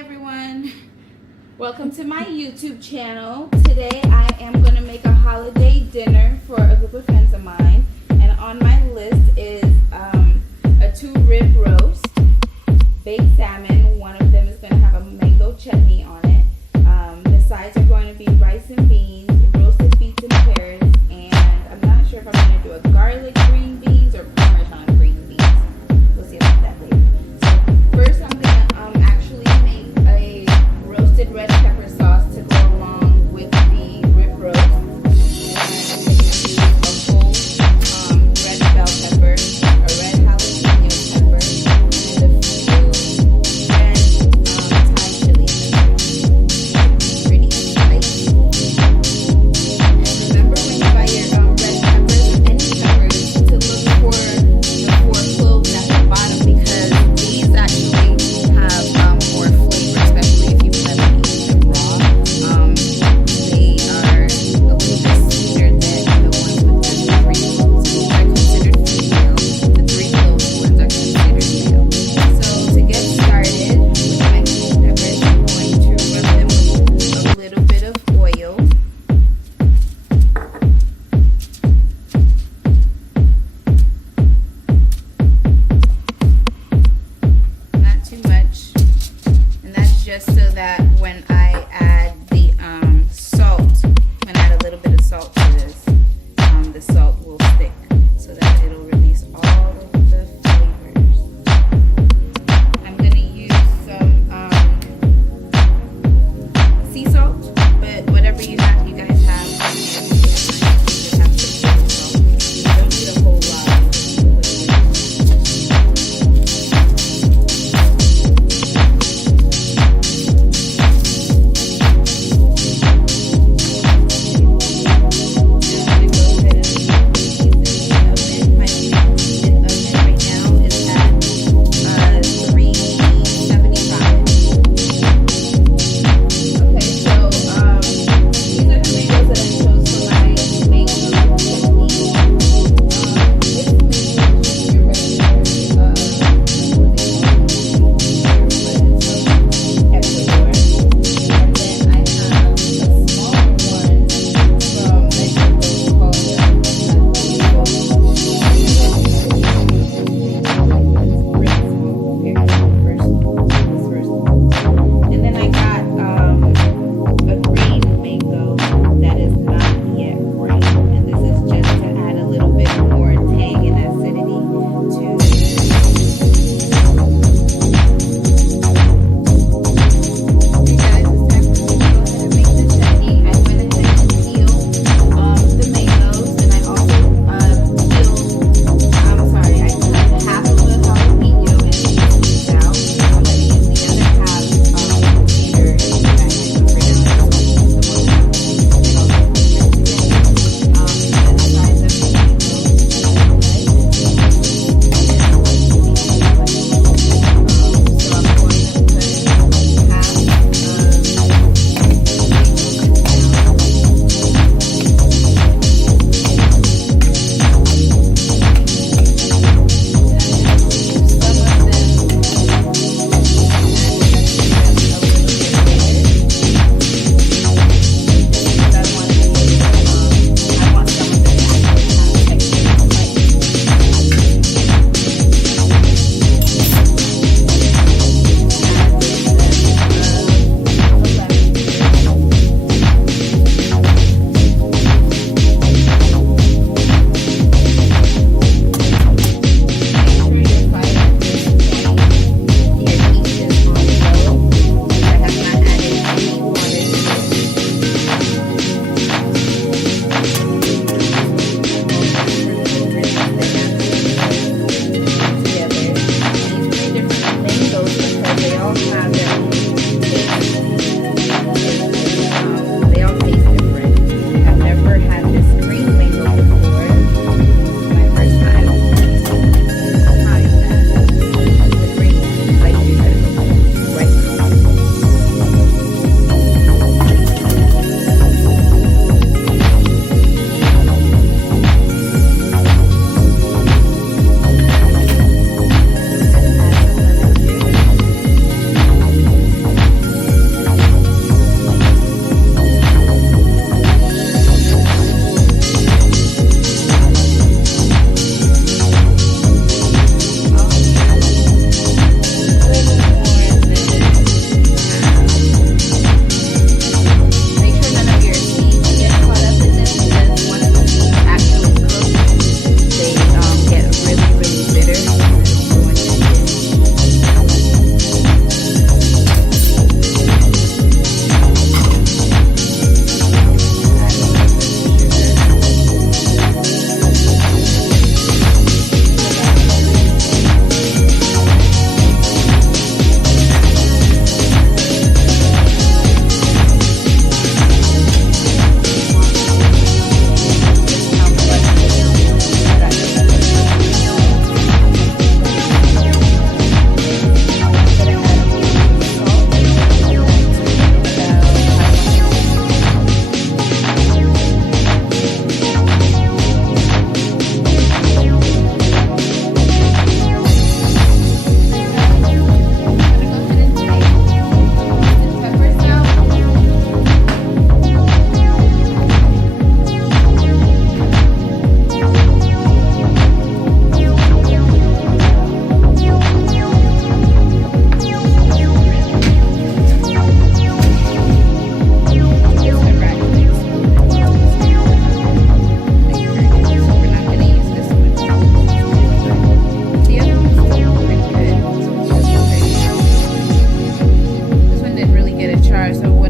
everyone, welcome to my YouTube channel. Today I am going to make a holiday dinner for a group of friends of mine, and on my list is a 2-rib roast, baked salmon. One of them is going to have a mango chutney on it. The sides are going to be rice and beans, roasted beets and carrots, and I'm not sure if I'm going to do a garlic green beans or parmesan green beans. We'll see about that later. So first I'm going to actually make a roasted red pepper sauce to go along with the rib roast. And I'm going to use a whole red bell pepper, a red jalapeno pepper, and a few red Thai chili peppers. Pretty spicy. And remember when you buy your red peppers, any peppers, to look for the 4 cloves at the bottom, because these actually have more flavor, especially if you plan on eating them raw. They are a little bit sweeter than the ones with just the 3 cloves, which are considered female. The 3 cloves ones are considered male. So to get started with my green peppers, I'm going to rub them with a little bit of oil. Not too much, and that's just so that when I add the salt, when I add a little bit of salt to this, the salt will stick so that it'll release all of the flavors. I'm going to use some sea salt, but whatever you guys have, you just have some sea salt. You don't need a whole lot.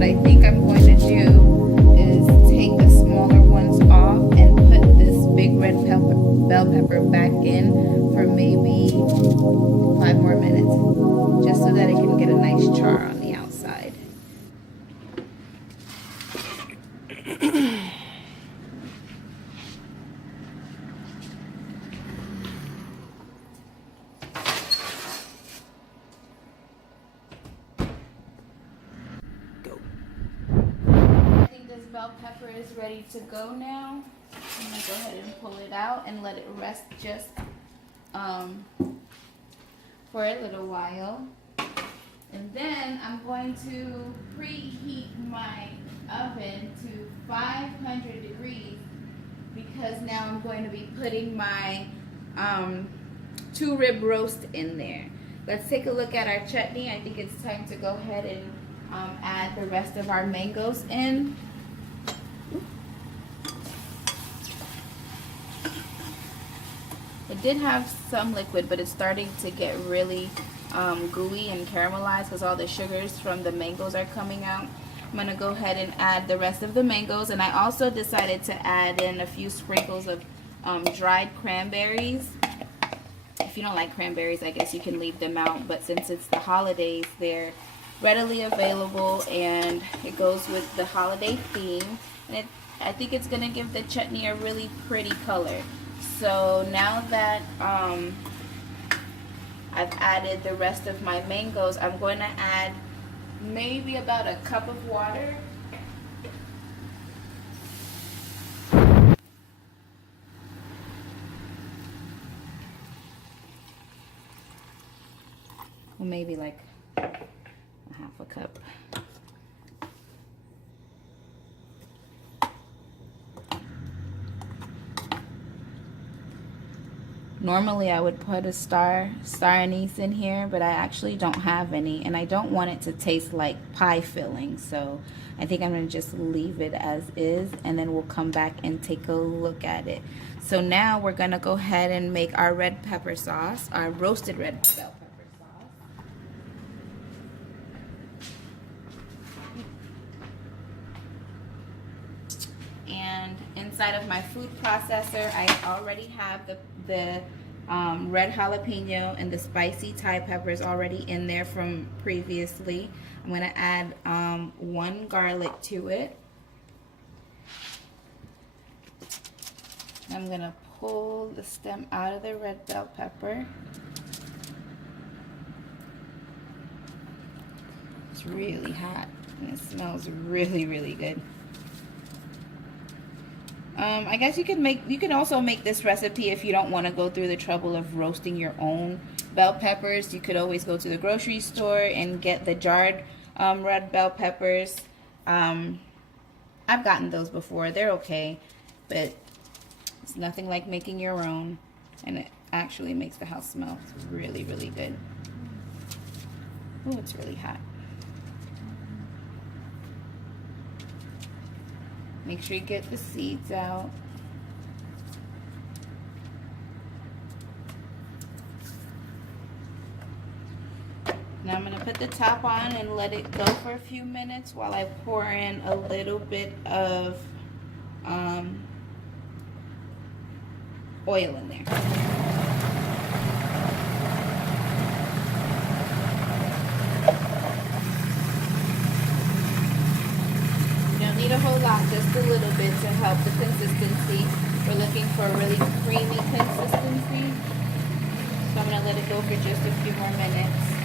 what I think I'm going to do is take the smaller ones off and put this big red bell pepper back in for maybe 5 more minutes, just so that it can get a nice char on the outside. Bell pepper is ready to go now. I'm gonna go ahead and pull it out and let it rest just for a little while. And then I'm going to preheat my oven to 500 degrees because now I'm going to be putting my 2-rib roast in there. Let's take a look at our chutney. I think it's time to go ahead and add the rest of our mangoes in. It did have some liquid, but it's starting to get really gooey and caramelized because all the sugars from the mangoes are coming out. I'm going to go ahead and add the rest of the mangoes, and I also decided to add in a few sprinkles of dried cranberries. If you don't like cranberries, I guess you can leave them out, but since it's the holidays, they're readily available and it goes with the holiday theme, and I think it's going to give the chutney a really pretty color. So now that I've added the rest of my mangoes, I'm going to add maybe about a cup of water. Well, maybe like a half a cup. Normally I would put a star anise in here, but I actually don't have any, and I don't want it to taste like pie filling, so I think I'm going to just leave it as is, and then we'll come back and take a look at it. So now we're going to go ahead and make our red pepper sauce, our roasted red bell pepper sauce. And inside of my food processor, I already have the red jalapeno and the spicy Thai peppers already in there from previously. I'm going to add 1 garlic to it. I'm going to pull the stem out of the red bell pepper. It's really hot and it smells really, really good. I guess you can also make this recipe if you don't want to go through the trouble of roasting your own bell peppers. You could always go to the grocery store and get the jarred red bell peppers. I've gotten those before. They're okay, but it's nothing like making your own, and it actually makes the house smell really, really good. Oh, it's really hot. Make sure you get the seeds out. Now I'm going to put the top on and let it go for a few minutes while I pour in a little bit of oil in there. Need a whole lot, just a little bit to help the consistency. We're looking for a really creamy consistency. So I'm going to let it go for just a few more minutes.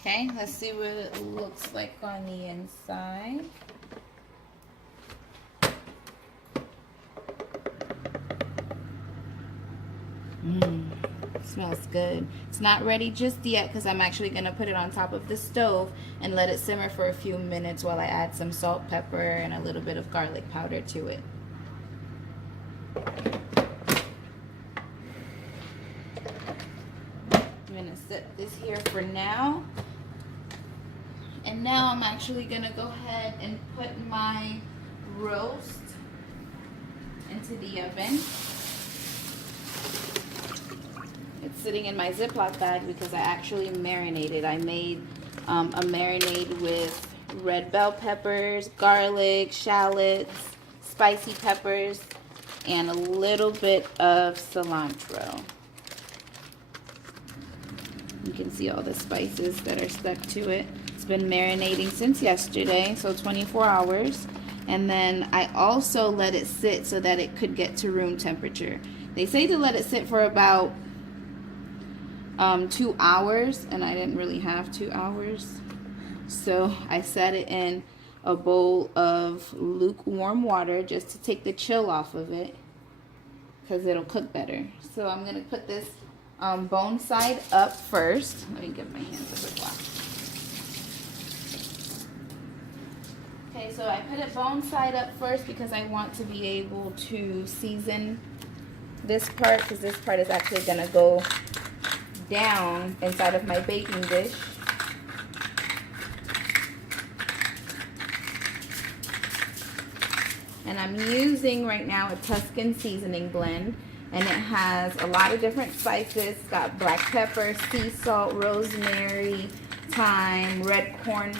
Okay, let's see what it looks like on the inside. Smells good. It's not ready just yet because I'm actually going to put it on top of the stove and let it simmer for a few minutes while I add some salt, pepper, and a little bit of garlic powder to it. gonna set this here for now. And now I'm actually gonna go ahead and put my roast into the oven. It's sitting in my Ziploc bag because I actually marinated. I made a marinade with red bell peppers, garlic, shallots, spicy peppers, and a little bit of cilantro. You can see all the spices that are stuck to it. It's been marinating since yesterday, so 24 hours. And then I also let it sit so that it could get to room temperature. They say to let it sit for about 2 hours, and I didn't really have 2 hours. So I set it in a bowl of lukewarm water just to take the chill off of it, because it'll cook better. So I'm gonna put this bone side up first. Let me get my hands a quick wash. Okay, so I put it bone side up first because I want to be able to season this part, because this part is actually gonna go down inside of my baking dish. And I'm using right now a Tuscan seasoning blend, and it has a lot of different spices. It's got black pepper, sea salt, rosemary, thyme, red peppers,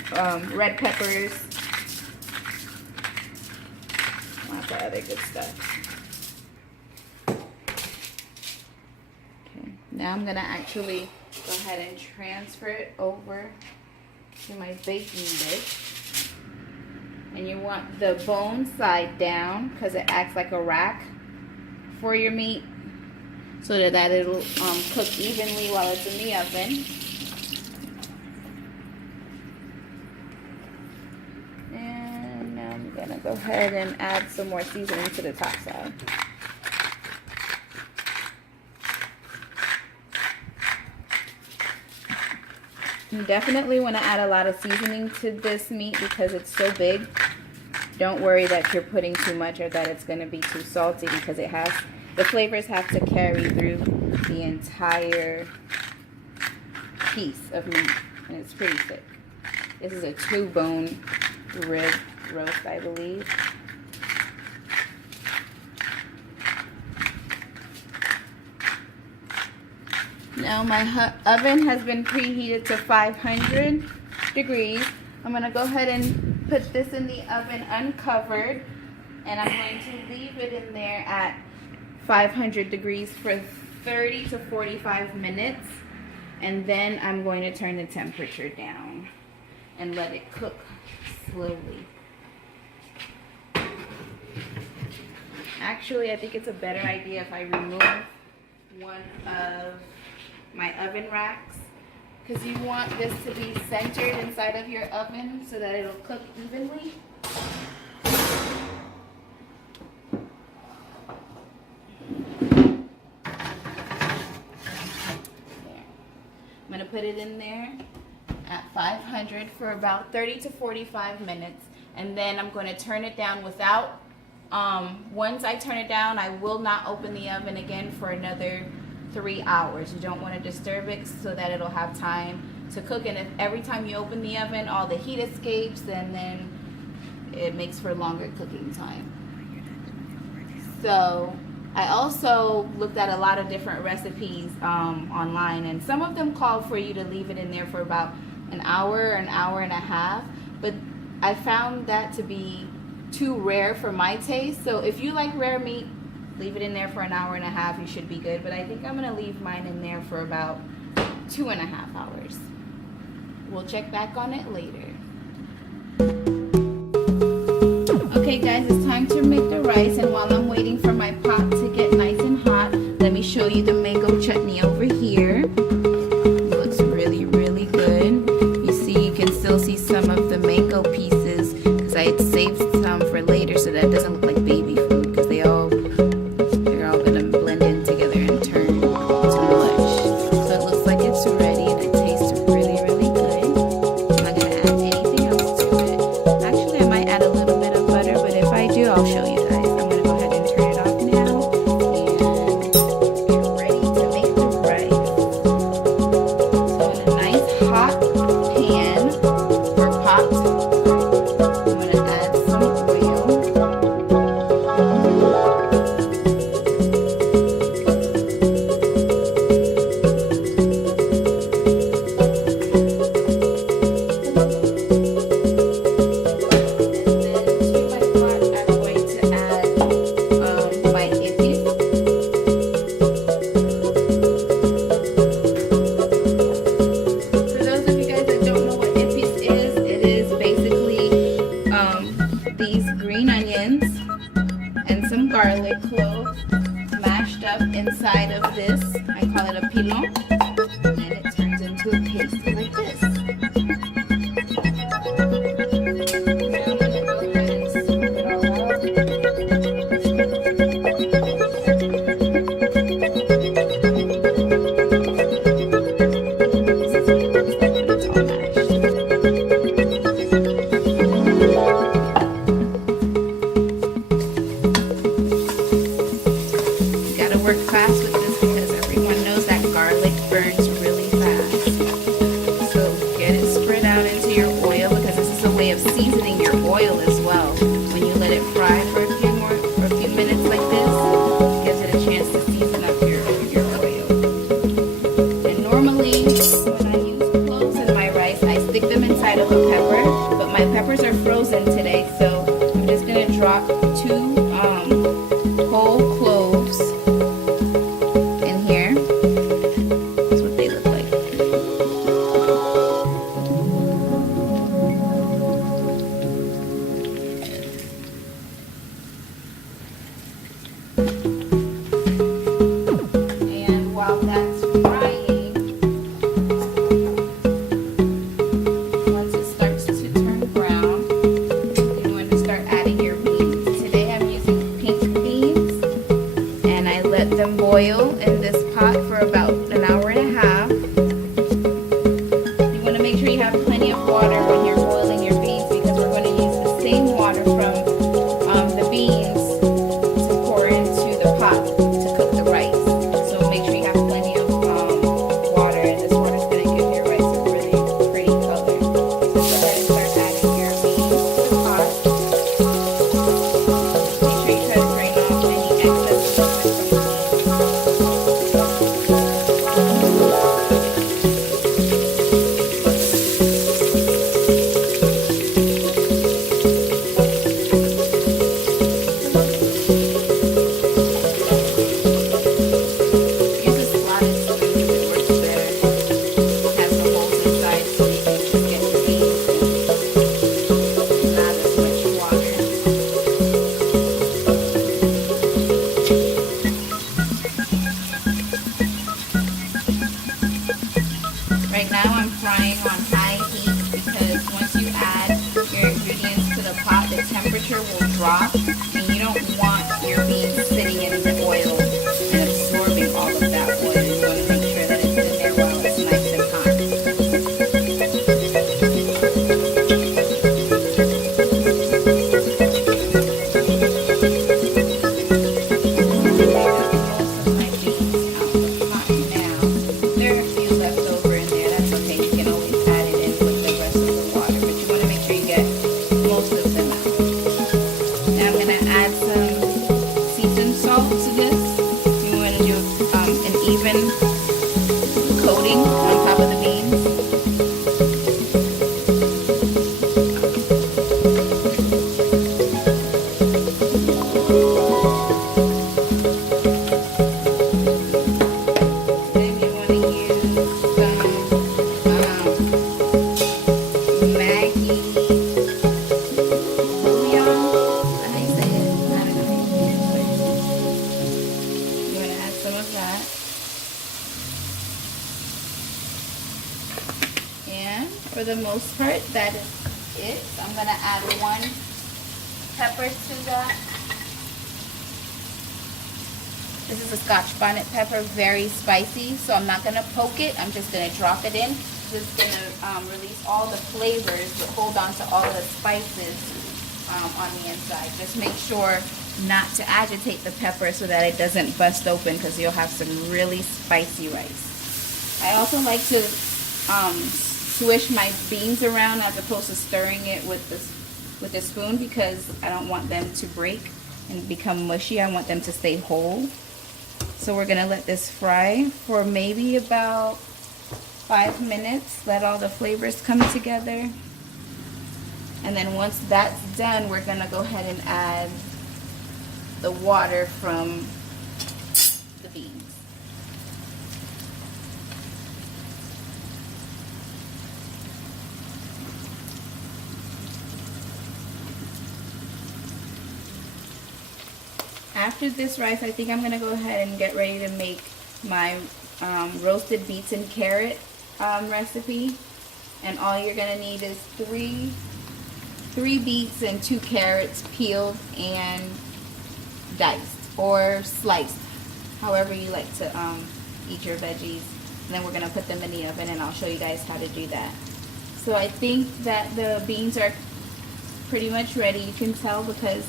lots of other good stuff. Okay, now I'm gonna actually go ahead and transfer it over to my baking dish. And you want the bone side down because it acts like a rack for your meat, so that it'll cook evenly while it's in the oven. And now I'm gonna go ahead and add some more seasoning to the top side. You definitely want to add a lot of seasoning to this meat because it's so big. Don't worry that you're putting too much or that it's going to be too salty, because the flavors have to carry through the entire piece of meat, and it's pretty thick. This is a 2-bone rib roast, I believe. Now my oven has been preheated to 500 degrees. I'm going to go ahead and put this in the oven uncovered, and I'm going to leave it in there at 500 degrees for 30 to 45 minutes, and then I'm going to turn the temperature down and let it cook slowly. Actually, I think it's a better idea if I remove one of my oven racks, because you want this to be centered inside of your oven so that it'll cook evenly. There. I'm going to put it in there at 500 for about 30 to 45 minutes, and then I'm going to turn it down without, once I turn it down, I will not open the oven again for another 3 hours. You don't want to disturb it so that it'll have time to cook, and if every time you open the oven all the heat escapes, then it makes for longer cooking time. So I also looked at a lot of different recipes online, and some of them call for you to leave it in there for about an hour and a half, but I found that to be too rare for my taste. So if you like rare meat, leave it in there for an hour and a half. You should be good. But I think I'm going to leave mine in there for about 2.5 hours. We'll check back on it later. Okay guys, it's time to make the rice, and while I'm waiting for my pot to get nice and hot, let me show you the mango chutney over here. It looks really, really good. You see, you can still see some of the mango pieces because I had saved some for later so that it doesn't look like baby food, because they're all gonna blend in together and turn to mush. So it looks like it's ready, and it tastes really, really good. I'm not gonna add anything else to it. Actually, I might add a little bit of butter, but if I do, I'll show you guys. I'm gonna go ahead garlic clove mashed up inside of this. I call it a pilon. And it turns into a paste like this. Now I'm going to go ahead and scoop it all up. This is what it looks like when it's all mashed. You gotta work fast with this because everyone knows that garlic burns really fast. So get it spread out into your oil because this is a way of seasoning your oil as well. When you let it fry for a few minutes like this, it gives it a chance to season up your oil. And normally when I use cloves in my rice, I stick them inside of a pepper, but my peppers are frozen today, so I'm just gonna drop 2 whole cloves in here. That's what they look like. And while that's frying, once it starts to turn brown, you want to start adding your beans. Today I'm using pink beans, and I let them boil in this pot for about an hour and a half. You want to make sure you have plenty of water when you're boiling your beans because we're going to use the same water from the beans to pour into the pot to cook the rice. So make sure you have plenty of water, and this water is going to give your rice a really pretty color. So go ahead and start adding your beans to the pot. Make sure you try to drain off any excess liquid from the use a slotted spoon because it works better. It has the holes inside so you can just get the beans and not as much water. Right now I'm frying on high heat because once you add your ingredients to the pot, the temperature will drop, and you don't want your beans sitting in the oil and absorbing all of that oil. You want to make sure that it's in there while it's nice and hot. Most of my beans out the pot now. There are a few left over in there. That's okay. You can always add it in with the rest of the water, but you want to make sure you get most of them out. Now I'm going to add some seasoned salt to this. You want to do an even coating on top of the beans. Then you want to use some Maggi bouillon. Is that how you say it? I don't know how you say it. You want to add some of that. And for the most part, that is it. So I'm going to add 1 pepper to that. This is a Scotch bonnet pepper, very spicy, so I'm not going to poke it. I'm just going to drop it in. This is going to release all the flavors, but hold on to all the spices on the inside. Just make sure not to agitate the pepper so that it doesn't bust open because you'll have some really spicy rice. I also like to swish my beans around as opposed to stirring it with a spoon because I don't want them to break and become mushy. I want them to stay whole. So we're going to let this fry for maybe about 5 minutes. Let all the flavors come together. And then once that's done, we're going to go ahead and add the water from the beans. after this rice, I think I'm going to go ahead and get ready to make my roasted beets and carrot recipe. And all you're going to need is three beets and 2 carrots peeled and diced or sliced, however you like to eat your veggies. And then we're going to put them in the oven, and I'll show you guys how to do that. So I think that the beans are pretty much ready. You can tell because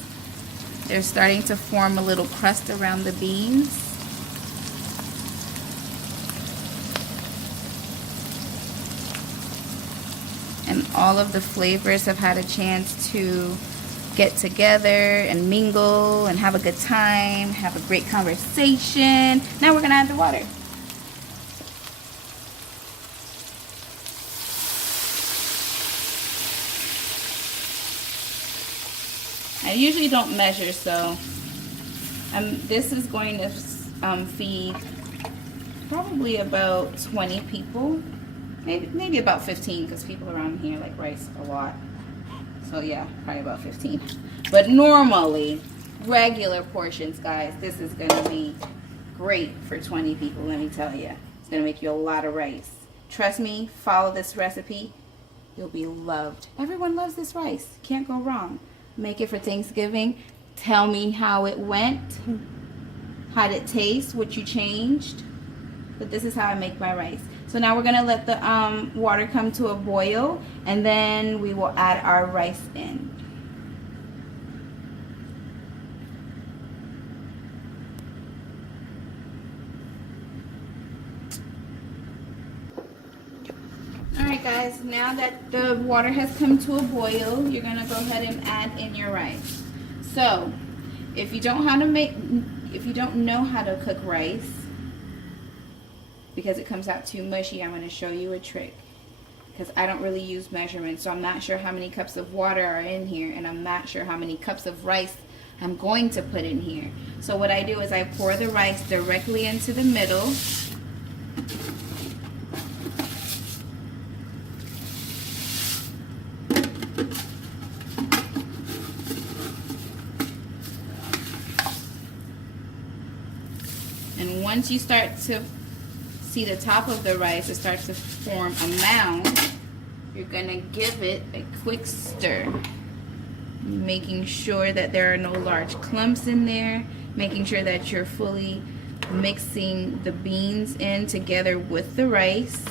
they're starting to form a little crust around the beans. And all of the flavors have had a chance to get together and mingle and have a good time, have a great conversation. Now we're gonna add the water. I usually don't measure, so this is going to feed probably about 20 people. Maybe about 15, because people around here like rice a lot. So yeah, probably about 15. But normally, regular portions, guys, this is going to be great for 20 people, let me tell you. It's going to make you a lot of rice. Trust me, follow this recipe. You'll be loved. Everyone loves this rice. Can't go wrong. Make it for Thanksgiving. Tell me how it went. How did it taste? What you changed. But this is how I make my rice. So now we're going to let the water come to a boil, and then we will add our rice in. Alright guys, now that the water has come to a boil, you're going to go ahead and add in your rice. So, if you don't know how to cook rice, because it comes out too mushy, I'm going to show you a trick. Because I don't really use measurements, so I'm not sure how many cups of water are in here, and I'm not sure how many cups of rice I'm going to put in here. So what I do is I pour the rice directly into the middle. And once you start to see the top of the rice, it starts to form a mound, you're gonna give it a quick stir, making sure that there are no large clumps in there, making sure that you're fully mixing the beans in together with the rice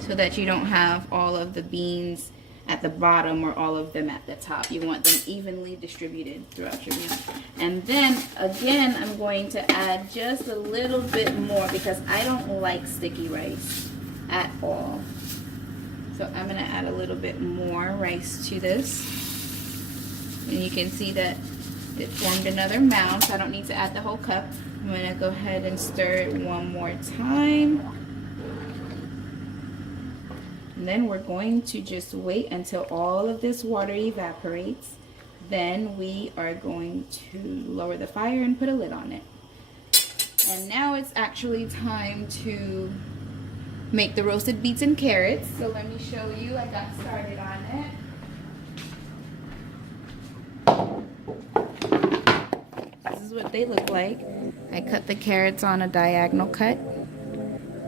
so that you don't have all of the beans at the bottom or all of them at the top. You want them evenly distributed throughout your meal. And then again, I'm going to add just a little bit more because I don't like sticky rice at all. So I'm going to add a little bit more rice to this. And you can see that it formed another mound, so I don't need to add the whole cup. I'm going to go ahead and stir it one more time. And then we're going to just wait until all of this water evaporates. Then we are going to lower the fire and put a lid on it. And now it's actually time to make the roasted beets and carrots. So let me show you. I got started on it. This is what they look like. I cut the carrots on a diagonal cut.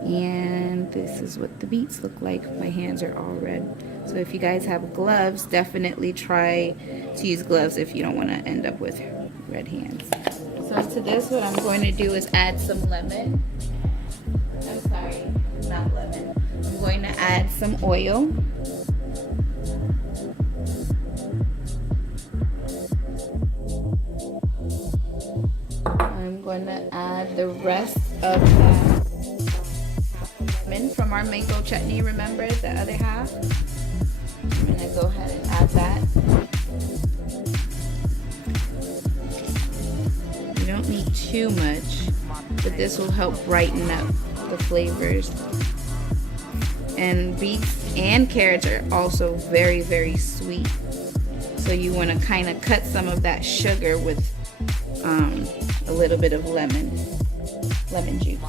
And this is what the beets look like. My hands are all red. So if you guys have gloves, definitely try to use gloves if you don't want to end up with red hands. So to this, what I'm going to do is add some lemon. I'm sorry, not lemon. I'm going to add some oil. I'm going to add the rest of that from our mango chutney, remember the other half? I'm going to go ahead and add that. You don't need too much, but this will help brighten up the flavors. And beets and carrots are also very, very sweet. So you want to kind of cut some of that sugar with a little bit of lemon juice.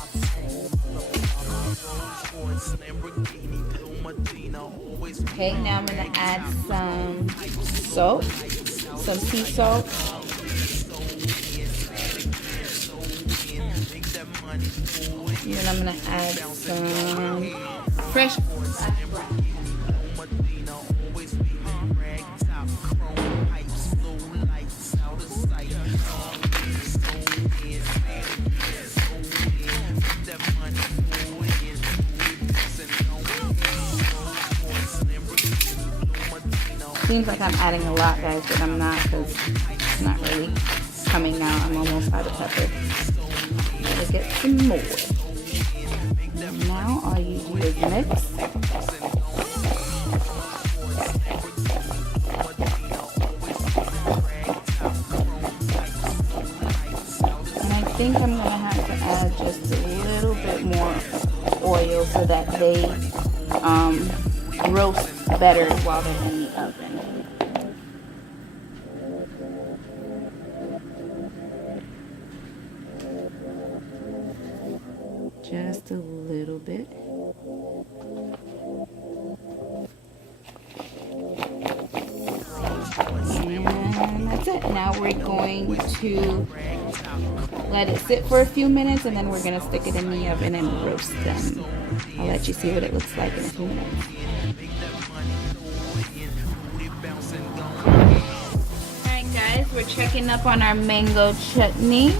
Okay, now I'm going to add some salt, some sea salt. And then I'm gonna add some fresh black pepper. Seems like I'm adding a lot, guys, but I'm not, because it's not really coming out. I'm almost out of pepper. Gotta get some more. And now all you do is mix. And I think I'm gonna have to add just a little bit more oil so that they roast better while they're in the oven. Just a little bit. And that's it. Now we're going to let it sit for a few minutes, and then we're going to stick it in the oven and roast them. I'll let you see what it looks like in a few minutes. Alright guys, we're checking up on our mango chutney.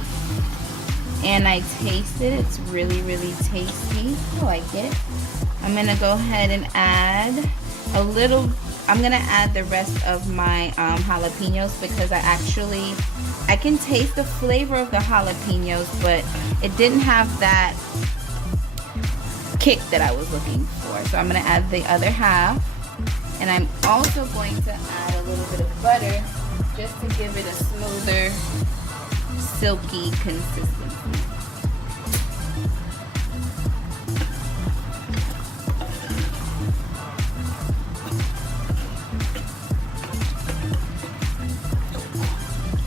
And I taste it. It's really, really tasty. I like it. I'm going to go ahead and add a little. I'm going to add the rest of my jalapenos because I can taste the flavor of the jalapenos, but it didn't have that kick that I was looking for. So I'm going to add the other half. And I'm also going to add a little bit of butter just to give it a smoother, silky consistency.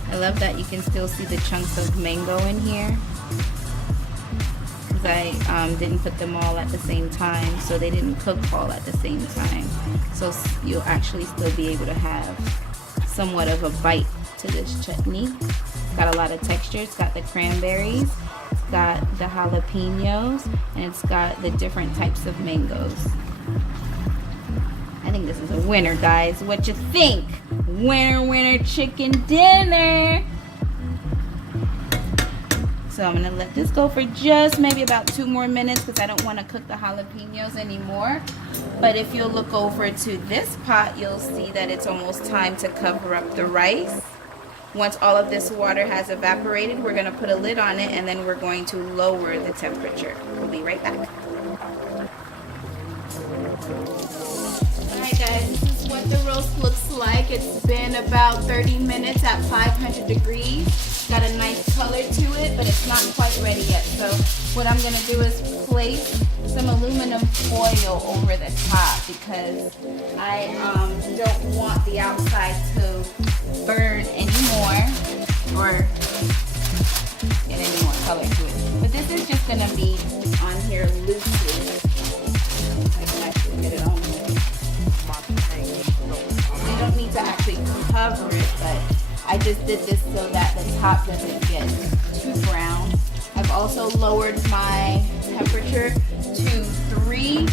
I love that you can still see the chunks of mango in here, because I didn't put them all at the same time, so they didn't cook all at the same time. So you'll actually still be able to have somewhat of a bite to this chutney. It's got a lot of texture. It's got the cranberries, it's got the jalapenos, and it's got the different types of mangoes. I think this is a winner, guys. What you think? Winner, winner, chicken dinner. So I'm gonna let this go for just maybe about 2 more minutes because I don't want to cook the jalapenos anymore. But if you'll look over to this pot, you'll see that it's almost time to cover up the rice. Once all of this water has evaporated, we're gonna put a lid on it, and then we're going to lower the temperature. We'll be right back. Alright guys, this is what the roast looks like. It's been about 30 minutes at 500 degrees. Got a nice color to it, but it's not quite ready yet. So what I'm going to do is place some aluminum foil over the top because I don't want the outside to burn anymore or get any more color to it. But this is just going to be on here loosely. I can actually get it on there. You don't need to actually cover it, but I just did this so that the top doesn't get too brown. I've also lowered my temperature to 350.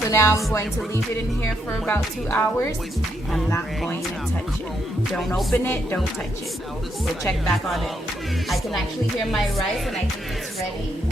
So now I'm going to leave it in here for about 2 hours. I'm not going to touch it. Don't open it, don't touch it. We'll check back on it. I can actually hear my rice and I think it's ready.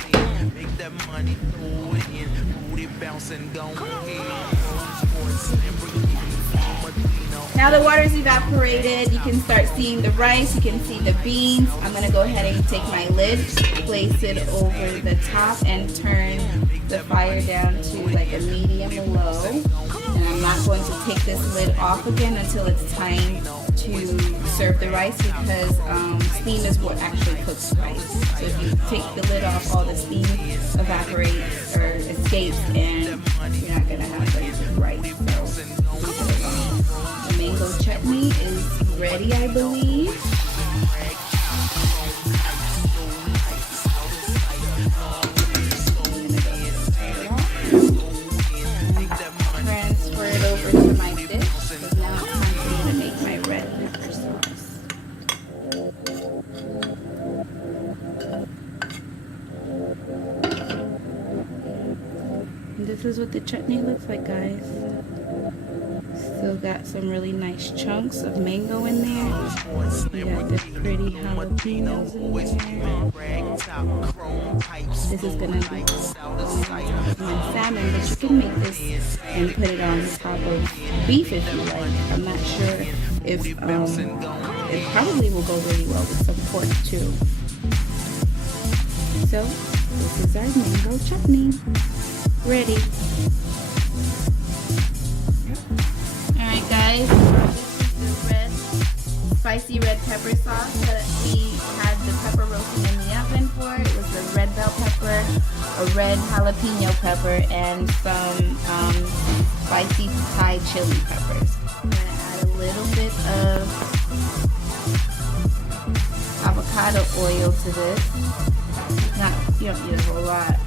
Now the water's evaporated. You can start seeing the rice. You can see the beans. I'm going to go ahead and take my lid, place it over the top, and turn the fire down to like a medium low. And I'm not going to take this lid off again until it's time to serve the rice because steam is what actually cooks rice. So if you take the lid off, all the steam evaporates or escapes and you're not going to have good rice. So the mango chutney is ready, I believe. Transfer it over to my dish because now it's time for me to make my red pepper sauce. is what the chutney looks like, guys. Still got some really nice chunks of mango in there. You got the pretty jalapenos in there. This is gonna be my salmon, but you can make this and put it on top of beef if you like. I'm not sure if it probably will go really well with some pork too. So this is our mango chutney ready. Alright guys, this is the spicy red pepper sauce that we had the pepper roasting in the oven for. It was a red bell pepper, a red jalapeno pepper, and some spicy Thai chili peppers. I'm going to add a little bit of avocado oil to this. You don't need a whole lot.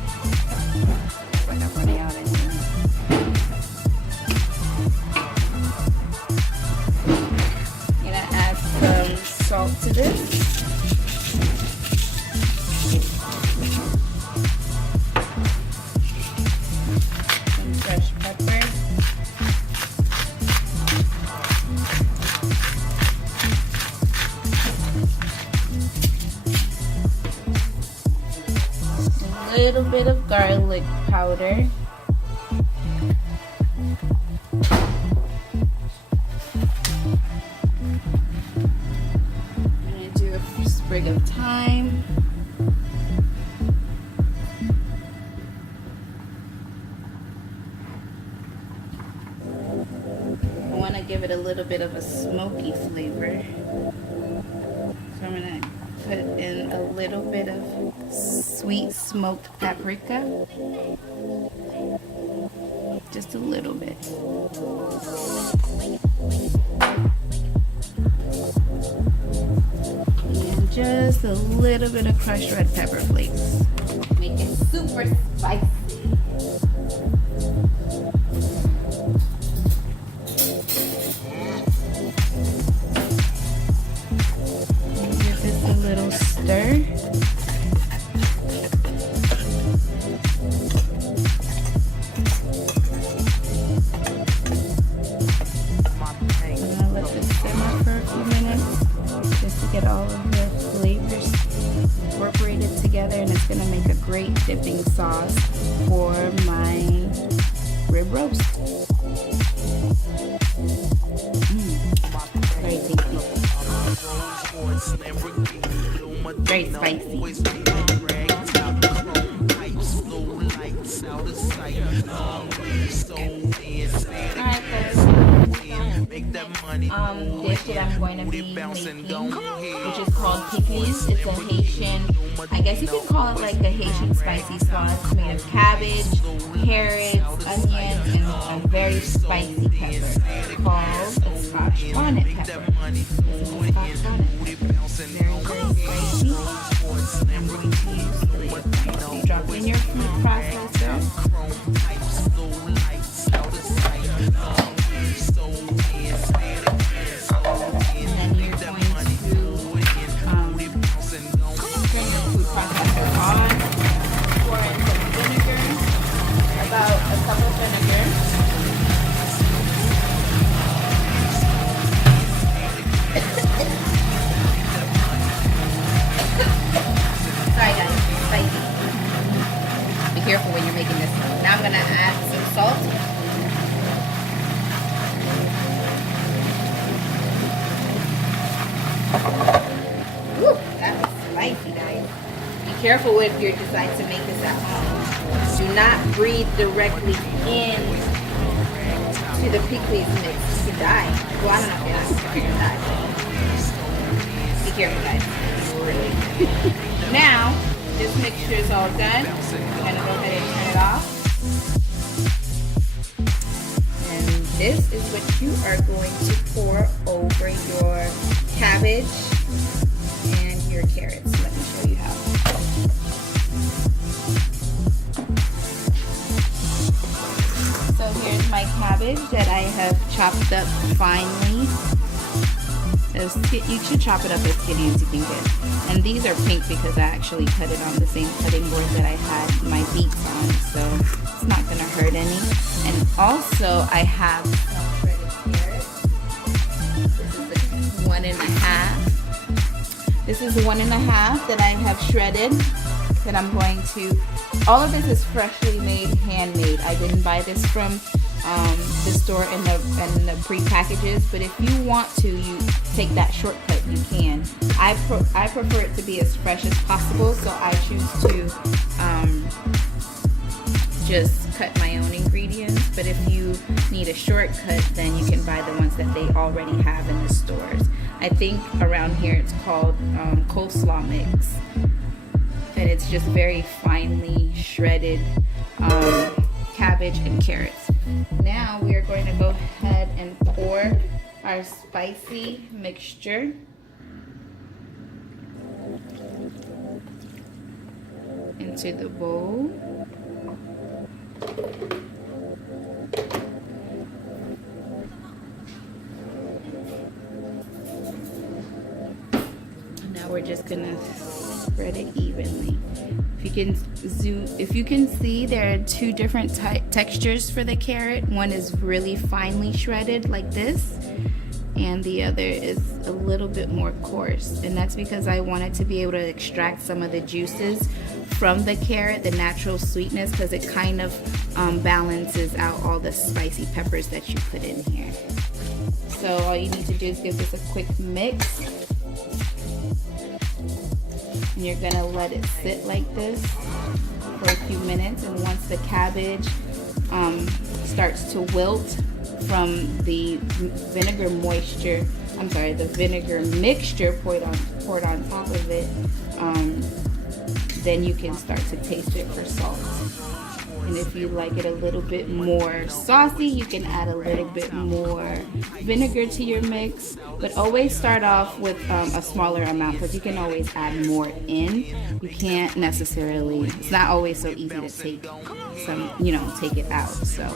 Looks like I'm running out in here. I'm gonna add some salt to this. Some fresh pepper. A little bit of garlic powder. I'm gonna do a sprig of thyme. I want to give it a little bit of a smoky flavor. So I'm gonna put in a little bit of sweet smoked paprika. Just a little bit. And just a little bit of crushed red pepper flakes. Make it super spicy. Give this a little stir. And it's going to make a great dipping sauce for my rib roast. Very tasty. Very spicy. Alright guys, dish that I'm going to be making, which is called pickles. It's a Haitian, I guess you could call it like a Haitian spicy sauce made of cabbage, carrots, onions, and a very spicy pepper called a Scotch bonnet pepper. This is a Scotch bonnet pepper. Very, very spicy. I'm going to use the spicy. Drop it in your food processor. Careful when you're making this. Now I'm going to add some salt. Woo, that was spicy, guys. Be careful if you decide to make this at home. Do not breathe directly in to the pickles mix. You could die. Well, I don't know if you're going to die. Be careful, guys. Really. Now, this mixture is all done. I'm going to go ahead and turn it off. And this is what you are going to pour over your cabbage and your carrots. Let me show you how. So here's my cabbage that I have chopped up finely. You should chop it up as skinny as you can get. And these are pink because I actually cut it on the same cutting board that I had my beets on, so it's not going to hurt any. And also I have some shredded carrots. This is the 1.5 that I have shredded that I'm going to, all of this is freshly made, handmade. I didn't buy this from the store in the pre-packages, but if you want to, you take that shortcut, you can. I prefer it to be as fresh as possible, so I choose to just cut my own ingredients. But if you need a shortcut, then you can buy the ones that they already have in the stores. I think around here it's called coleslaw mix, and it's just very finely shredded cabbage and carrots. Now we are going to go ahead and pour our spicy mixture into the bowl. Now we're just gonna spread it evenly. If you can see, there are two different textures for the carrot. One is really finely shredded like this, and the other is a little bit more coarse, and that's because I wanted to be able to extract some of the juices from the carrot, the natural sweetness, because it kind of balances out all the spicy peppers that you put in here. So all you need to do is give this a quick mix, and you're gonna let it sit like this for a few minutes. And once the cabbage starts to wilt from the vinegar mixture poured on top of it, then you can start to taste it for salt. And if you like it a little bit more saucy, you can add a little bit more vinegar to your mix. But always start off with a smaller amount, because you can always add more in. You can't necessarily, it's not always so easy to take it out. So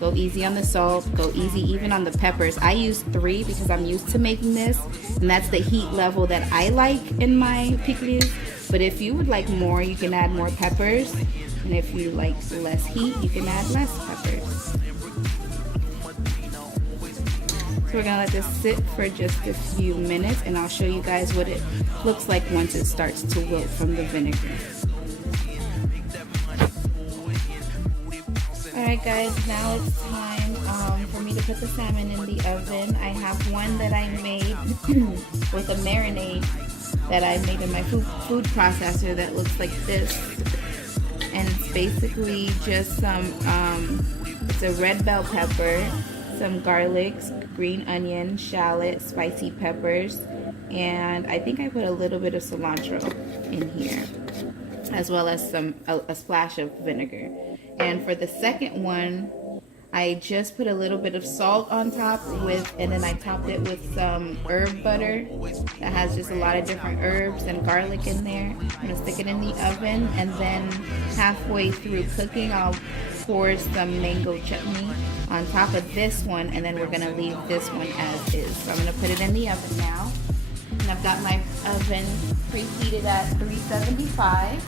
go easy on the salt, go easy even on the peppers. I use 3 because I'm used to making this, and that's the heat level that I like in my pickles. But if you would like more, you can add more peppers. And if you like less heat, you can add less peppers. So we're gonna let this sit for just a few minutes, and I'll show you guys what it looks like once it starts to wilt from the vinegar. Alright guys, now it's time for me to put the salmon in the oven. I have one that I made with a marinade that I made in my food processor that looks like this. And it's basically just some, it's a red bell pepper, some garlic, green onion, shallot, spicy peppers, and I think I put a little bit of cilantro in here, as well as a splash of vinegar. And for the second one, I just put a little bit of salt on top and then I topped it with some herb butter that has just a lot of different herbs and garlic in there. I'm gonna stick it in the oven, and then halfway through cooking, I'll pour some mango chutney on top of this one, and then we're gonna leave this one as is. So I'm gonna put it in the oven now, and I've got my oven preheated at 375.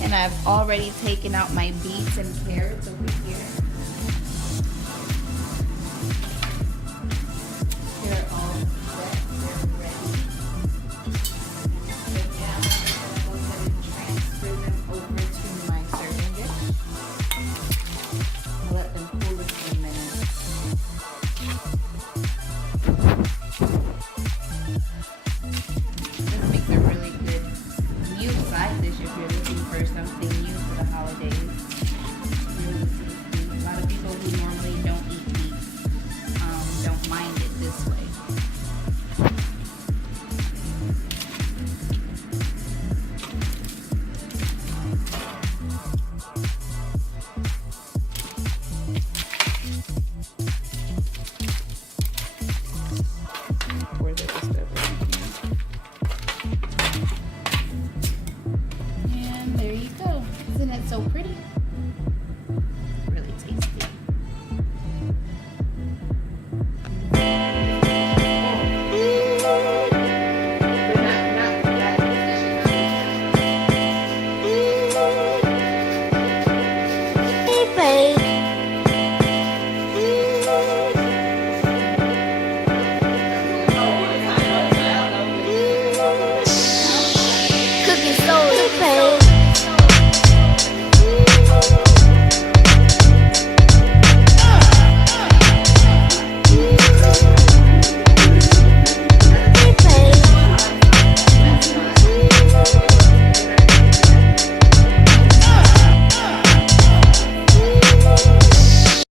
And I've already taken out my beets and carrots over here.